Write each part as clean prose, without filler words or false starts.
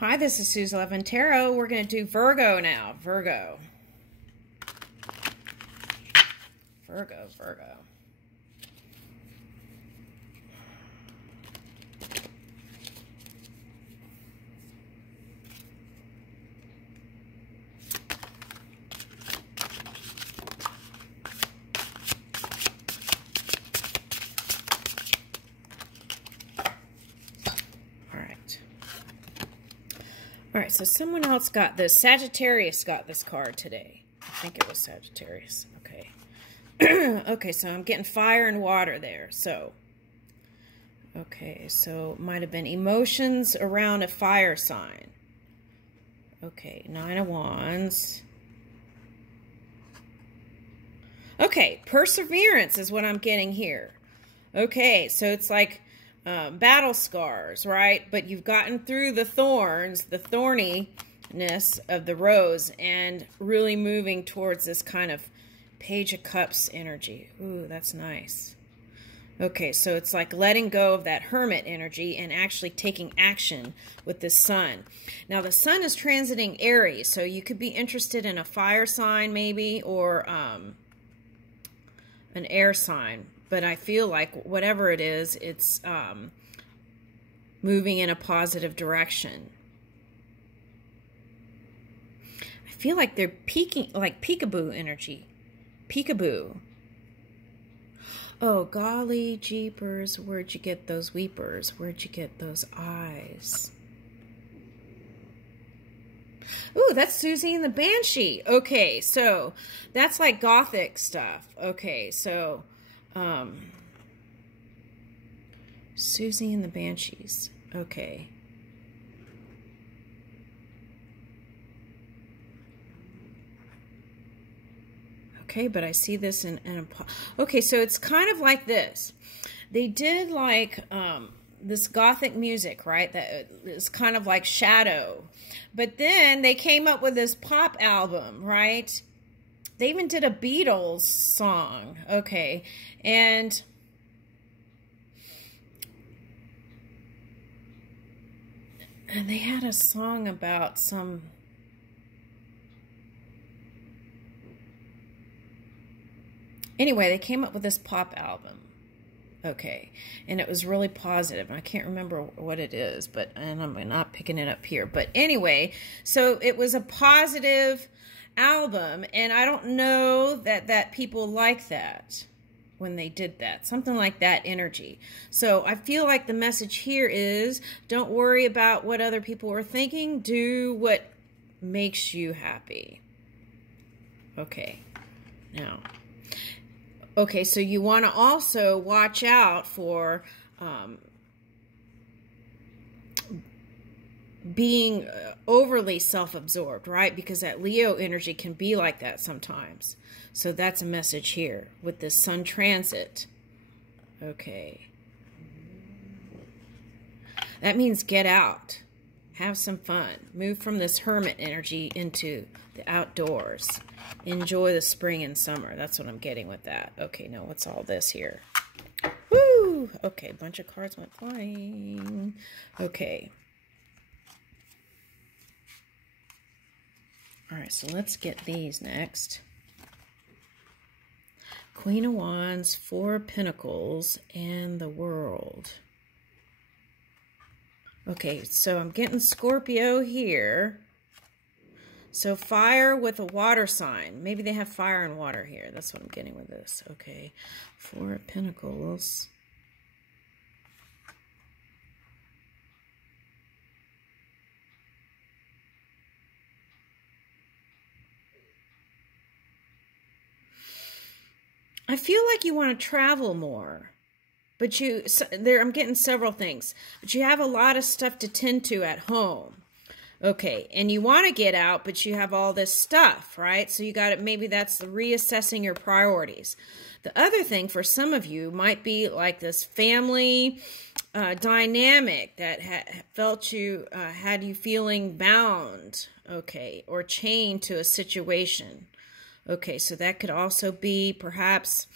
Hi, this is Suze 11 Tarot. We're going to do Virgo now. Virgo. Virgo. All right, so someone else got this. Sagittarius got this card today. I think it was Sagittarius. Okay. Okay, so I'm getting fire and water there. So, okay, so it might have been emotions around a fire sign. Okay, 9 of Wands. Okay, perseverance is what I'm getting here. Okay, so it's like battle scars, right? But you've gotten through the thorns, the thorniness of the rose, and really moving towards this kind of Page of Cups energy. Ooh, that's nice. Okay, so it's like letting go of that hermit energy and actually taking action with the sun. Now, the sun is transiting Aries, so you could be interested in a fire sign maybe, or an air sign. But I feel like whatever it is, it's moving in a positive direction. I feel like they're peeking, like peekaboo energy. Peekaboo. Oh, golly jeepers, where'd you get those weepers? Where'd you get those eyes? Ooh, that's Susie and the Banshee. Okay, so that's like gothic stuff. Okay, so Susie and the Banshees. Okay. Okay, but I see this in okay, so it's kind of like this. They did like this gothic music, right? That is kind of like Shadow. But then they came up with this pop album, right? They even did a Beatles song. Okay. And they had a song about some... Anyway, they came up with this pop album. Okay. And it was really positive. I can't remember what it is, but, and I'm not picking it up here. But anyway, so it was a positive album, and I don't know that people like that when they did that. Something like that energy. So I feel like the message here is don't worry about what other people are thinking. Do what makes you happy. Okay. Now, okay, so you want to also watch out for being overly self-absorbed, right? Because that Leo energy can be like that sometimes. So that's a message here with this sun transit. Okay. That means get out. Have some fun. Move from this hermit energy into the outdoors. Enjoy the spring and summer. That's what I'm getting with that. Okay, now what's all this here? Woo! Okay, a bunch of cards went flying. Okay. All right, so let's get these next. Queen of Wands, Four of Pentacles, and the World. Okay, so I'm getting Scorpio here. So fire with a water sign. Maybe they have fire and water here. That's what I'm getting with this. Okay, Four of Pentacles. I feel like you want to travel more. But I'm getting several things. But you have a lot of stuff to tend to at home. Okay, and you want to get out, but you have all this stuff, right? So you got it. Maybe that's the reassessing your priorities. The other thing for some of you might be like this family dynamic that had you feeling bound, okay, or chained to a situation. Okay, so that could also be perhaps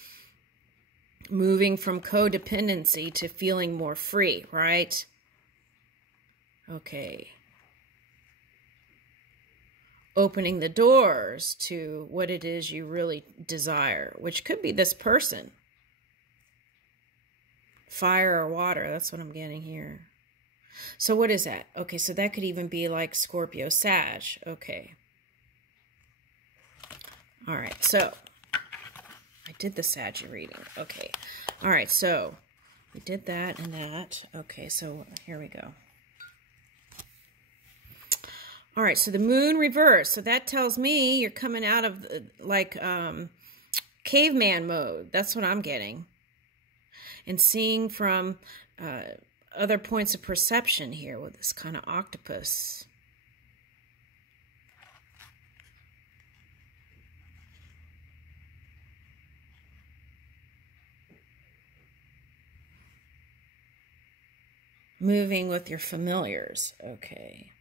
moving from codependency to feeling more free, right? Okay. opening the doors to what it is you really desire, which could be this person. Fire or water, that's what I'm getting here. So what is that? Okay, so that could even be like Scorpio, Sag. Okay. All right, so I did the Sag reading. Okay. All right, so we did that and that. Okay, so here we go. All right, so the moon reverse. So that tells me you're coming out of like caveman mode. That's what I'm getting. And seeing from other points of perception here with this kind of octopus. Moving with your familiars. Okay.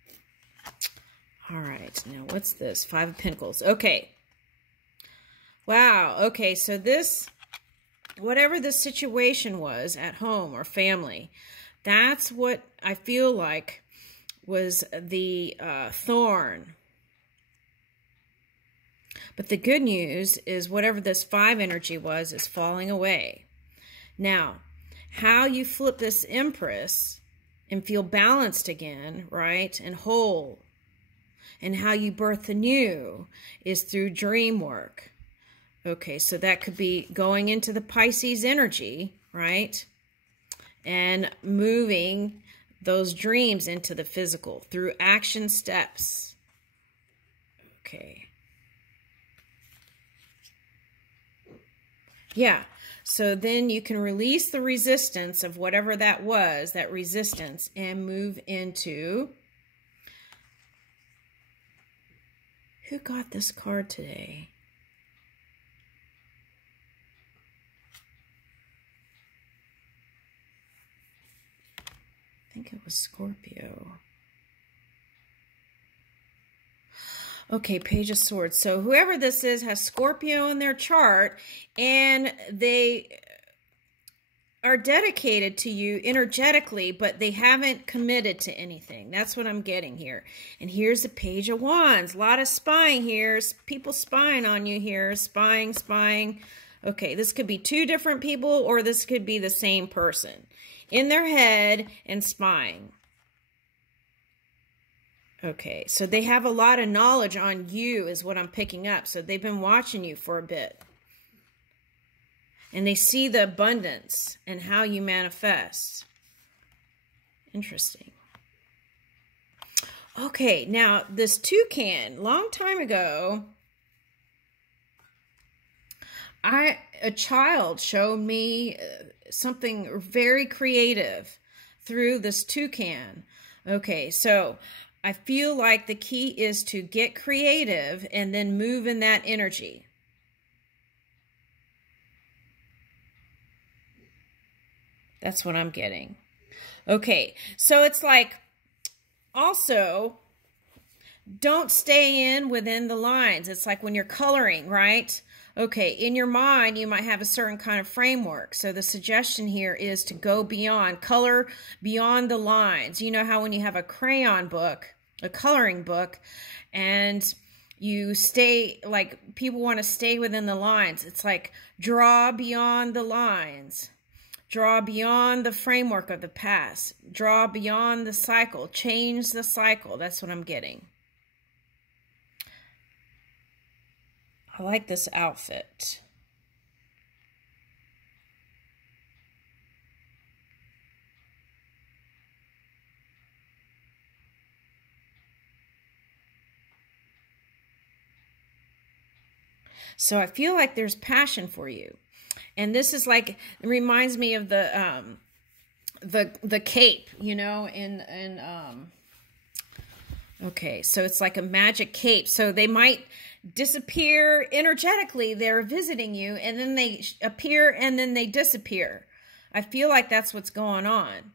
All right. Now, what's this? Five of Pentacles. Okay. Wow. Okay. So this, whatever the situation was at home or family, that's what I feel like was the thorn. But the good news is whatever this 5 energy was is falling away. Now, how you flip this Empress and feel balanced again, right, and whole, and how you birth the new is through dream work. Okay, so that could be going into the Pisces energy, right, and moving those dreams into the physical through action steps. Okay. Yeah, so then you can release the resistance of whatever that was, that resistance, and move into... Who got this card today? I think it was Scorpio. Okay, Page of Swords. So whoever this is has Scorpio in their chart, and they are dedicated to you energetically, but they haven't committed to anything. That's what I'm getting here. And here's the Page of Wands. A lot of spying here. People spying on you here. Spying, spying. Okay, this could be 2 different people, or this could be the same person. In their head and spying. Okay, so they have a lot of knowledge on you is what I'm picking up. So they've been watching you for a bit. And they see the abundance and how you manifest. Interesting. Okay, now this toucan, long time ago, a child showed me something very creative through this toucan. Okay, so I feel like the key is to get creative and then move in that energy. That's what I'm getting. Okay, so it's like, also, don't stay within the lines. It's like when you're coloring, right? Okay, in your mind, you might have a certain kind of framework. So the suggestion here is to go beyond, color beyond the lines. You know how when you have a crayon book, a coloring book, and you stay, like, people want to stay within the lines. It's like, draw beyond the lines. Draw beyond the framework of the past. Draw beyond the cycle. Change the cycle. That's what I'm getting. I like this outfit. So I feel like there's passion for you. And this is like, it reminds me of the cape, you know, okay, so it's like a magic cape. So they might disappear energetically. They're visiting you, and then they appear, and then they disappear. I feel like that's what's going on.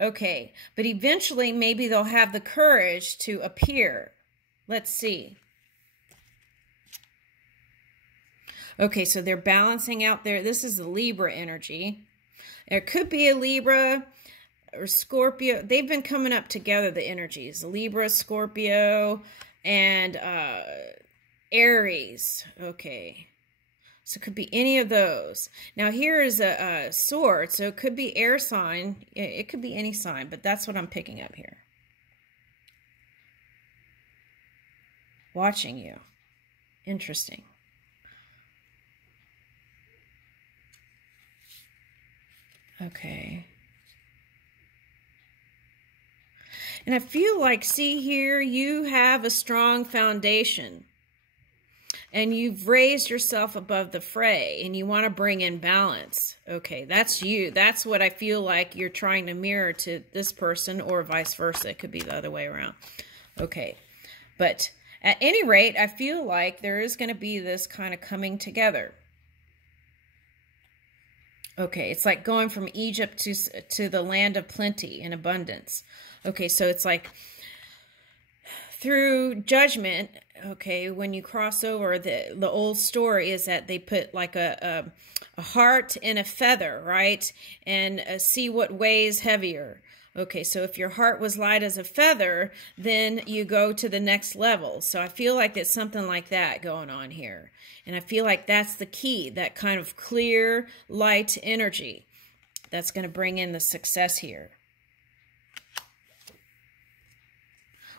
Okay, but eventually maybe they'll have the courage to appear. Let's see. Okay, so they're balancing out there. This is the Libra energy. There could be a Libra or Scorpio. They've been coming up together, the energies. Libra, Scorpio, and Aries. Okay. So it could be any of those. Now here is a sword, so it could be air sign. It could be any sign, but that's what I'm picking up here. Watching you. Interesting. Okay. And I feel like, see here, you have a strong foundation. And you've raised yourself above the fray, and you want to bring in balance. Okay, that's you. That's what I feel like you're trying to mirror to this person, or vice versa. It could be the other way around. Okay, but at any rate, I feel like there is going to be this kind of coming together. Okay, it's like going from Egypt to the land of plenty and abundance. Okay, so it's like through judgment. Okay, when you cross over, the old story is that they put like a heart in a feather, right? And see what weighs heavier. Okay, so if your heart was light as a feather, then you go to the next level. So I feel like there's something like that going on here. And I feel like that's the key, that kind of clear, light energy that's going to bring in the success here.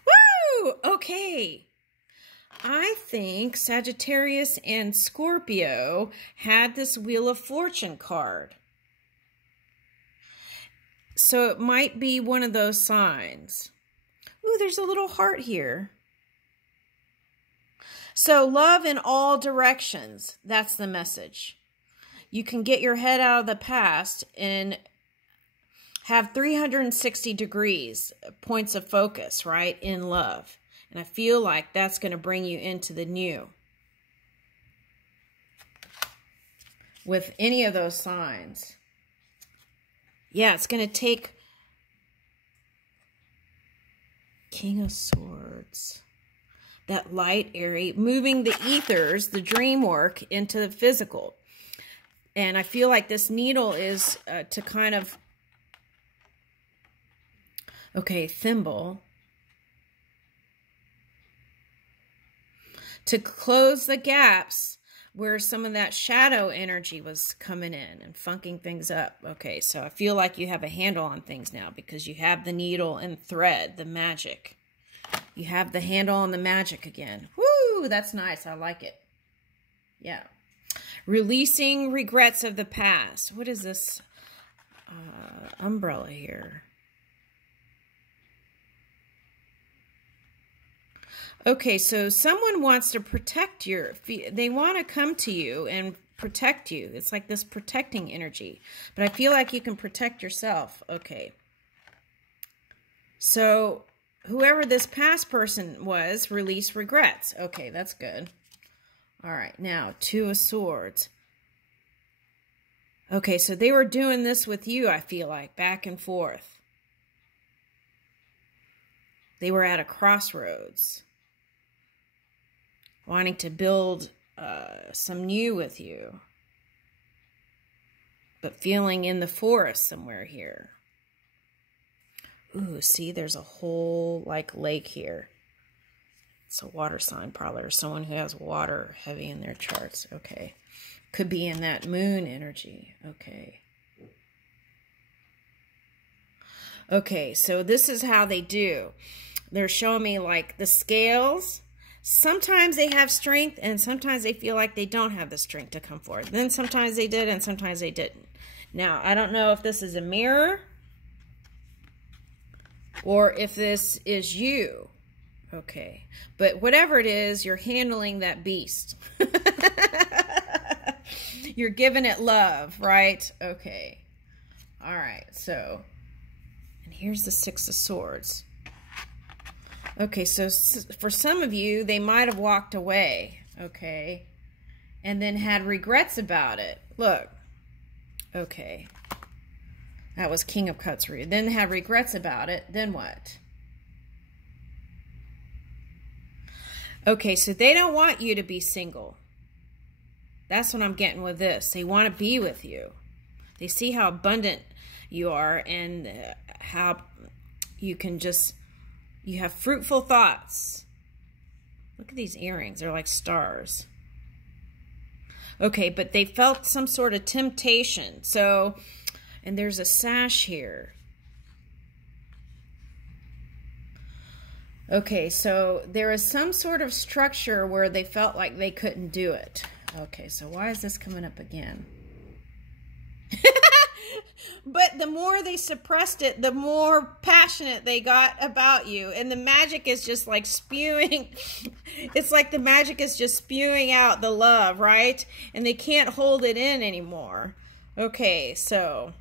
Woo! Okay. I think Sagittarius and Scorpio had this Wheel of Fortune card. So it might be one of those signs. Ooh, there's a little heart here. So love in all directions. That's the message. You can get your head out of the past and have 360 degrees points of focus, right, in love. And I feel like that's going to bring you into the new. With any of those signs. Yeah, it's going to take King of Swords. That light, airy, moving the ethers, the dream work, into the physical. And I feel like this needle is to kind of... Okay, thimble. To close the gaps where some of that shadow energy was coming in and funking things up. Okay, so I feel like you have a handle on things now because you have the needle and thread, the magic. You have the handle on the magic again. Woo, that's nice. I like it. Yeah. Releasing regrets of the past. What is this umbrella here? Okay, so someone wants to protect they want to come to you and protect you. It's like this protecting energy. But I feel like you can protect yourself. Okay. So whoever this past person was, release regrets. Okay, that's good. All right, now, Two of Swords. Okay, so they were doing this with you, I feel like, back and forth. They were at a crossroads. Wanting to build some new with you. But feeling in the forest somewhere here. Ooh, see, there's a whole, like, lake here. It's a water sign, probably, or someone who has water heavy in their charts. Okay. Could be in that moon energy. Okay. Okay, so this is how they do. They're showing me, like, the scales. Sometimes they have strength, and sometimes they feel like they don't have the strength to come forward. Then sometimes they did, and sometimes they didn't. Now, I don't know if this is a mirror or if this is you. Okay. But whatever it is, you're handling that beast. You're giving it love, right? Okay. All right. So, and here's the Six of Swords. Okay, so for some of you, they might have walked away, okay, and then had regrets about it. Look, okay, that was King of Cups. Then had regrets about it, then what? Okay, so they don't want you to be single. That's what I'm getting with this. They want to be with you. They see how abundant you are and how you can just... You have fruitful thoughts. Look at these earrings. They're like stars. Okay, but they felt some sort of temptation. So, and there's a sash here. Okay, so there is some sort of structure where they felt like they couldn't do it. Okay, so why is this coming up again? But the more they suppressed it, the more passionate they got about you. And the magic is just like spewing. It's like the magic is just spewing out the love, right? And they can't hold it in anymore. Okay, so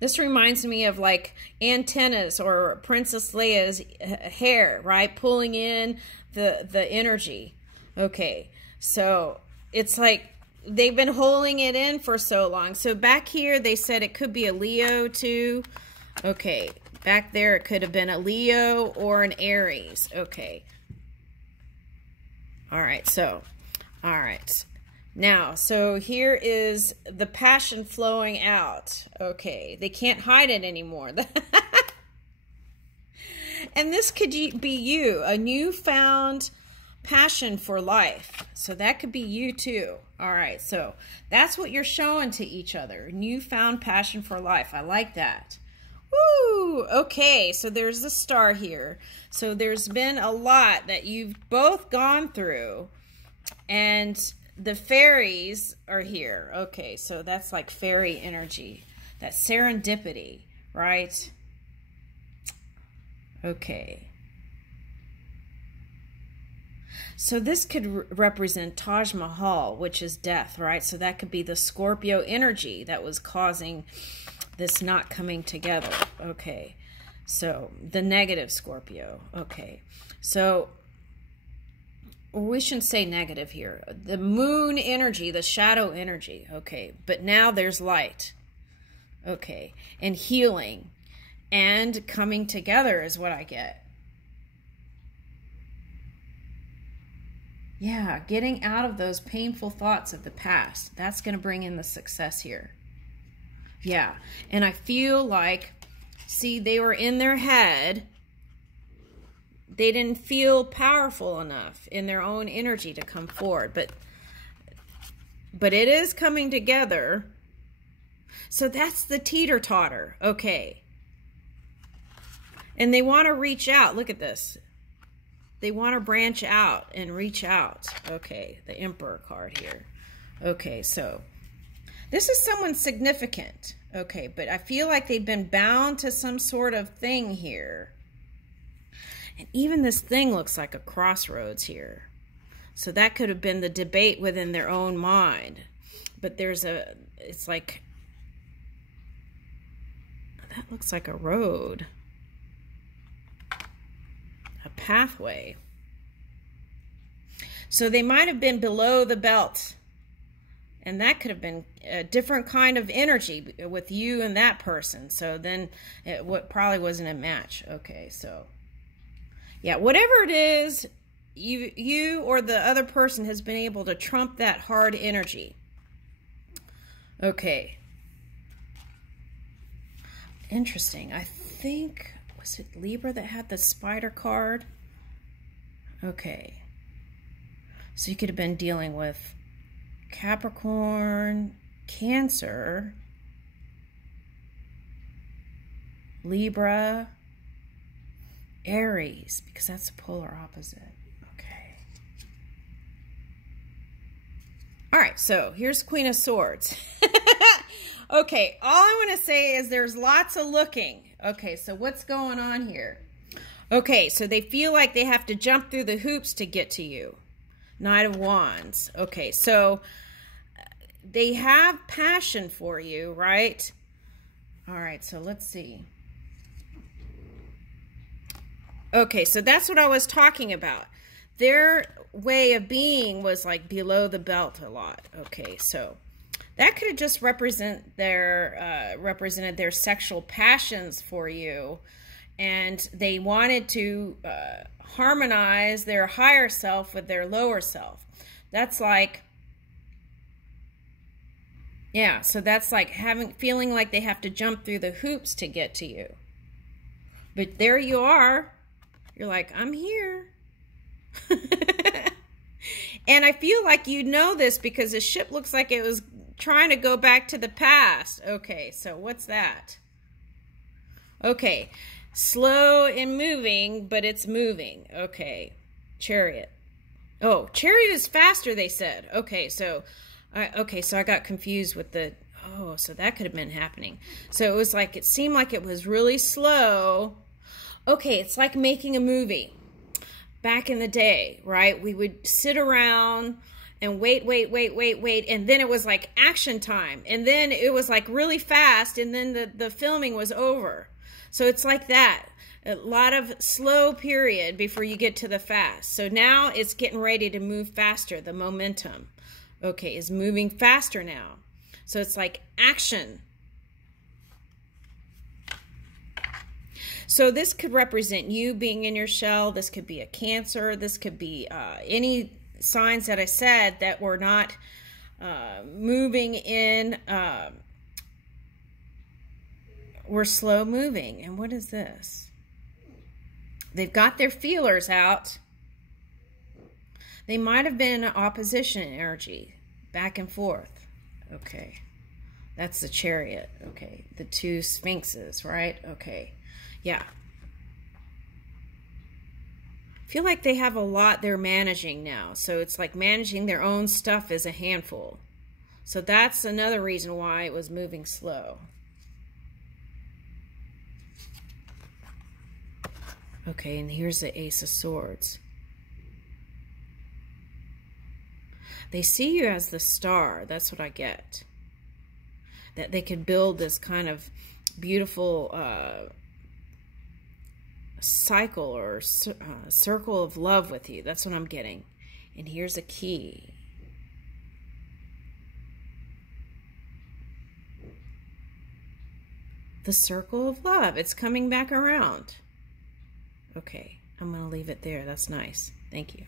this reminds me of like antennas or Princess Leia's hair, right? Pulling in the energy. Okay, so it's like they've been holding it in for so long. So back here, they said it could be a Leo too. Okay, back there, it could have been a Leo or an Aries. Okay. All right, so, all right. Now, so here is the passion flowing out. Okay, they can't hide it anymore. And this could be you, a newfound passion for life. So that could be you too. All right, so that's what you're showing to each other. Newfound passion for life. I like that. Woo! Okay, so there's the star here. So there's been a lot that you've both gone through. And the fairies are here. Okay, so that's like fairy energy. That serendipity, right? Okay. So this could represent Taj Mahal, which is death, right? So that could be the Scorpio energy that was causing this not coming together. Okay, so the negative Scorpio. Okay, so we shouldn't say negative here. The moon energy, the shadow energy. Okay, but now there's light. Okay, and healing and coming together is what I get. Yeah, getting out of those painful thoughts of the past. That's going to bring in the success here. Yeah, and I feel like, see, they were in their head. They didn't feel powerful enough in their own energy to come forward. But it is coming together. So that's the teeter-totter. Okay. And they want to reach out. Look at this. They want to branch out and reach out. Okay, the Emperor card here. Okay, so this is someone significant. Okay, but I feel like they've been bound to some sort of thing here. And even this thing looks like a crossroads here. So that could have been the debate within their own mind. But there's a, it's like, that looks like a road. A pathway. So they might have been below the belt. And that could have been a different kind of energy with you and that person. So then it probably wasn't a match. Okay, so yeah, whatever it is, you or the other person has been able to trump that hard energy. Okay. Interesting. I think, was it Libra that had the spider card? Okay. So you could have been dealing with Capricorn, Cancer, Libra, Aries, because that's the polar opposite. Okay. All right, so here's Queen of Swords. Okay, all I want to say is there's lots of looking. Okay, so what's going on here? Okay, so they feel like they have to jump through the hoops to get to you. Knight of Wands. Okay, so they have passion for you, right? All right, so let's see. Okay, so that's what I was talking about. Their way of being was like below the belt a lot. Okay, so that could have just represented their sexual passions for you, and they wanted to harmonize their higher self with their lower self. That's like, yeah, so that's like feeling like they have to jump through the hoops to get to you. But there you are. You're like, I'm here. And I feel like you know this because the ship looks like it was trying to go back to the past. Okay, so what's that? Okay, slow in moving, but it's moving. Okay, Chariot. Oh, Chariot is faster, they said. Okay, so I got confused with the, oh, so that could have been happening. So it was like, it seemed like it was really slow. Okay, it's like making a movie. Back in the day, right? We would sit around and wait, and then it was like action time. And then it was like really fast, and then the filming was over. So it's like that. A lot of slow period before you get to the fast. So now it's getting ready to move faster. The momentum, okay, is moving faster now. So it's like action. So this could represent you being in your shell. This could be a Cancer. This could be any signs that I said that were not moving in, were slow moving. And what is this? They've got their feelers out. They might have been in opposition energy, back and forth. Okay, that's the Chariot. Okay, the two Sphinxes, right? Okay, yeah. I feel like they have a lot they're managing now. So it's like managing their own stuff is a handful. So that's another reason why it was moving slow. Okay, and here's the Ace of Swords. They see you as the star. That's what I get. That they could build this kind of beautiful cycle or circle of love with you. That's what I'm getting. And here's a key. The circle of love. It's coming back around. Okay, I'm going to leave it there. That's nice. Thank you.